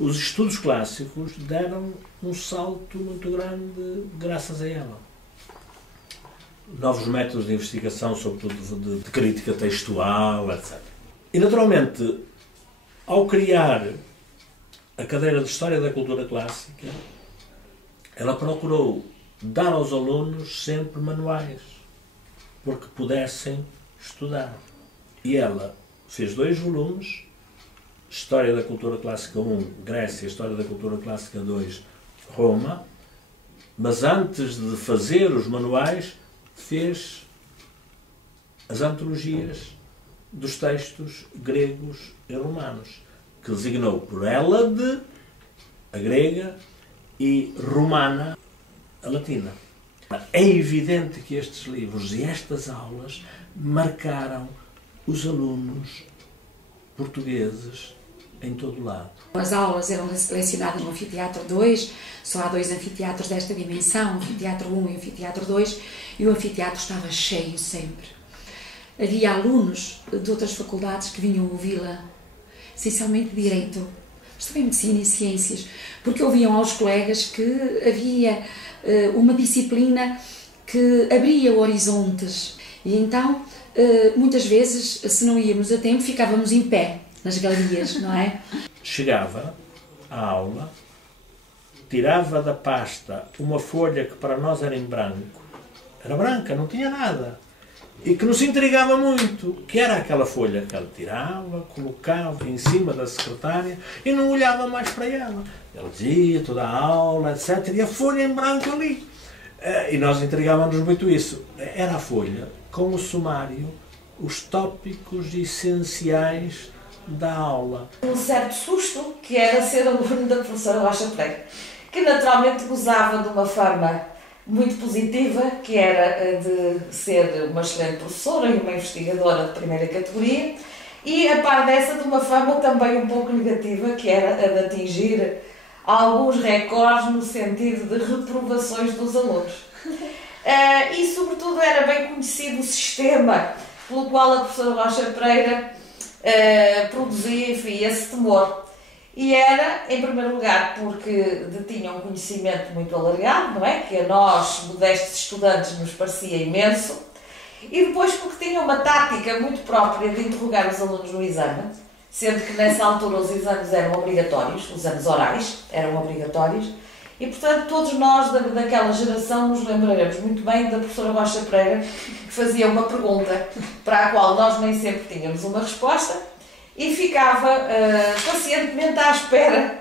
Os estudos clássicos deram um salto muito grande graças a ela. Novos métodos de investigação, sobretudo de crítica textual, etc. E, naturalmente, ao criar a cadeira de História da Cultura Clássica, ela procurou dar aos alunos sempre manuais, porque pudessem estudar. E ela fez 2 volumes, História da Cultura Clássica 1, Grécia, História da Cultura Clássica 2, Roma, mas antes de fazer os manuais, fez as antologias dos textos gregos e romanos, que designou por Hélade, a grega, e Romana, a latina. É evidente que estes livros e estas aulas marcaram os alunos portugueses em todo o lado. As aulas eram selecionadas no Anfiteatro 2, só há 2 anfiteatros desta dimensão, o Anfiteatro 1 e o Anfiteatro 2, e o anfiteatro estava cheio sempre. Havia alunos de outras faculdades que vinham ouvi-la, essencialmente de Direito, mas também Medicina e Ciências, porque ouviam aos colegas que havia uma disciplina que abria horizontes. E então, muitas vezes, se não íamos a tempo, ficávamos em pé nas galerias, não é? Chegava à aula, tirava da pasta uma folha que para nós era em branco, era branca, não tinha nada, e que nos intrigava muito, que era aquela folha que ela tirava, colocava em cima da secretária e não olhava mais para ela. Ela dizia toda a aula, etc. E a folha em branco ali. E nós intrigávamos muito isso. Era a folha com o sumário, os tópicos essenciais da aula. Um certo susto que era ser aluno da professora Rocha Pereira, que naturalmente gozava de uma forma muito positiva, que era de ser uma excelente professora e uma investigadora de primeira categoria, e a par dessa de uma forma também um pouco negativa, que era a de atingir alguns recordes no sentido de reprovações dos alunos. E sobretudo era bem conhecido o sistema pelo qual a professora Rocha Pereira produzia, enfim, esse temor. E era, em primeiro lugar, porque detinha um conhecimento muito alargado, não é? Que a nós, modestos estudantes, nos parecia imenso. E depois porque tinha uma tática muito própria de interrogar os alunos no exame, sendo que nessa altura os exames eram obrigatórios, os exames orais eram obrigatórios, e portanto todos nós daquela geração nos lembraremos muito bem da professora Rocha Pereira, que fazia uma pergunta para a qual nós nem sempre tínhamos uma resposta, e ficava pacientemente à espera,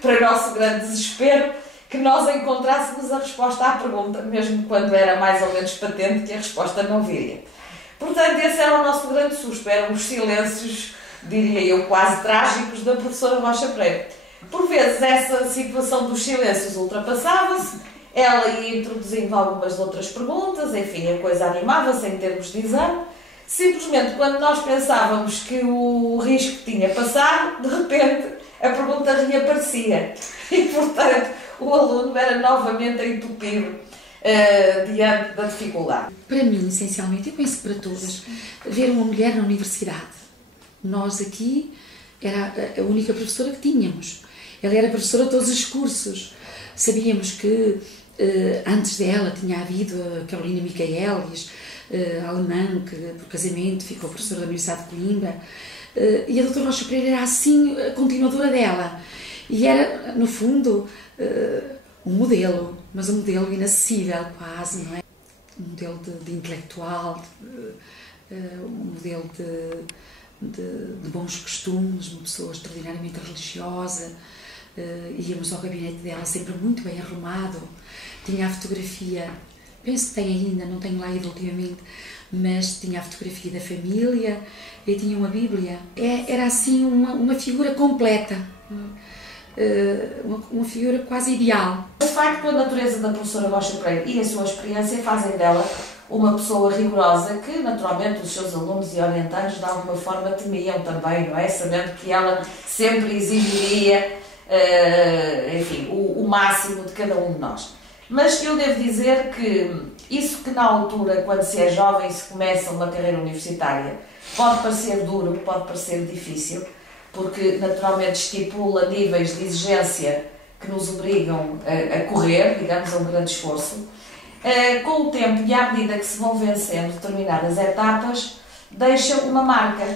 para nosso grande desespero, que nós encontrássemos a resposta à pergunta, mesmo quando era mais ou menos patente que a resposta não viria. Portanto, esse era o nosso grande susto, eram os silêncios, diria eu, quase trágicos da professora Rocha Pereira. Por vezes essa situação dos silêncios ultrapassava-se, ela ia introduzindo algumas outras perguntas, enfim, a coisa animava-se em termos de exame. Simplesmente, quando nós pensávamos que o risco tinha passado, de repente a pergunta reaparecia. E, portanto, o aluno era novamente entupido diante da dificuldade. Para mim, essencialmente, e penso para todas, ver uma mulher na universidade. Nós aqui, era a única professora que tínhamos. Ela era professora de todos os cursos. Sabíamos que antes dela tinha havido a Carolina Michaelis, alemã, que por casamento ficou professora da Universidade de Coimbra, e a doutora Rocha Pereira era assim a continuadora dela, e era no fundo um modelo, mas um modelo inacessível quase, não é? Um modelo de intelectual, um modelo de bons costumes, uma pessoa extraordinariamente religiosa. Íamos ao gabinete dela sempre muito bem arrumado, tinha a fotografia, penso que tem ainda, não tenho lá ido ultimamente, mas tinha a fotografia da família e tinha uma Bíblia. Era assim uma figura completa, uma figura quase ideal. De facto, a natureza da professora Rocha Pereira e a sua experiência fazem dela uma pessoa rigorosa que, naturalmente, os seus alunos e orientandos de alguma forma temiam também, não é? Sabendo que ela sempre exigiria, enfim, o máximo de cada um de nós. Mas eu devo dizer que isso que na altura, quando se é jovem e se começa uma carreira universitária, pode parecer duro, pode parecer difícil, porque naturalmente estipula níveis de exigência que nos obrigam a correr, digamos, a um grande esforço. Com o tempo e à medida que se vão vencendo determinadas etapas, deixa uma marca.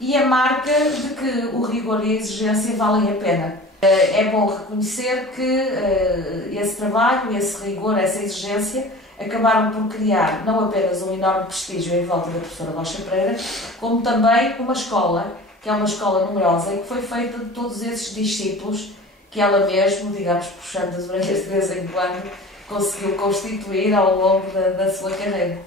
E a marca de que o rigor e a exigência valem a pena. É bom reconhecer que esse trabalho, esse rigor, essa exigência acabaram por criar não apenas um enorme prestígio em volta da professora Rocha Pereira, como também uma escola, que é uma escola numerosa e que foi feita de todos esses discípulos que ela mesmo, digamos, puxando as orelhas de vez em quando, conseguiu constituir ao longo da sua carreira.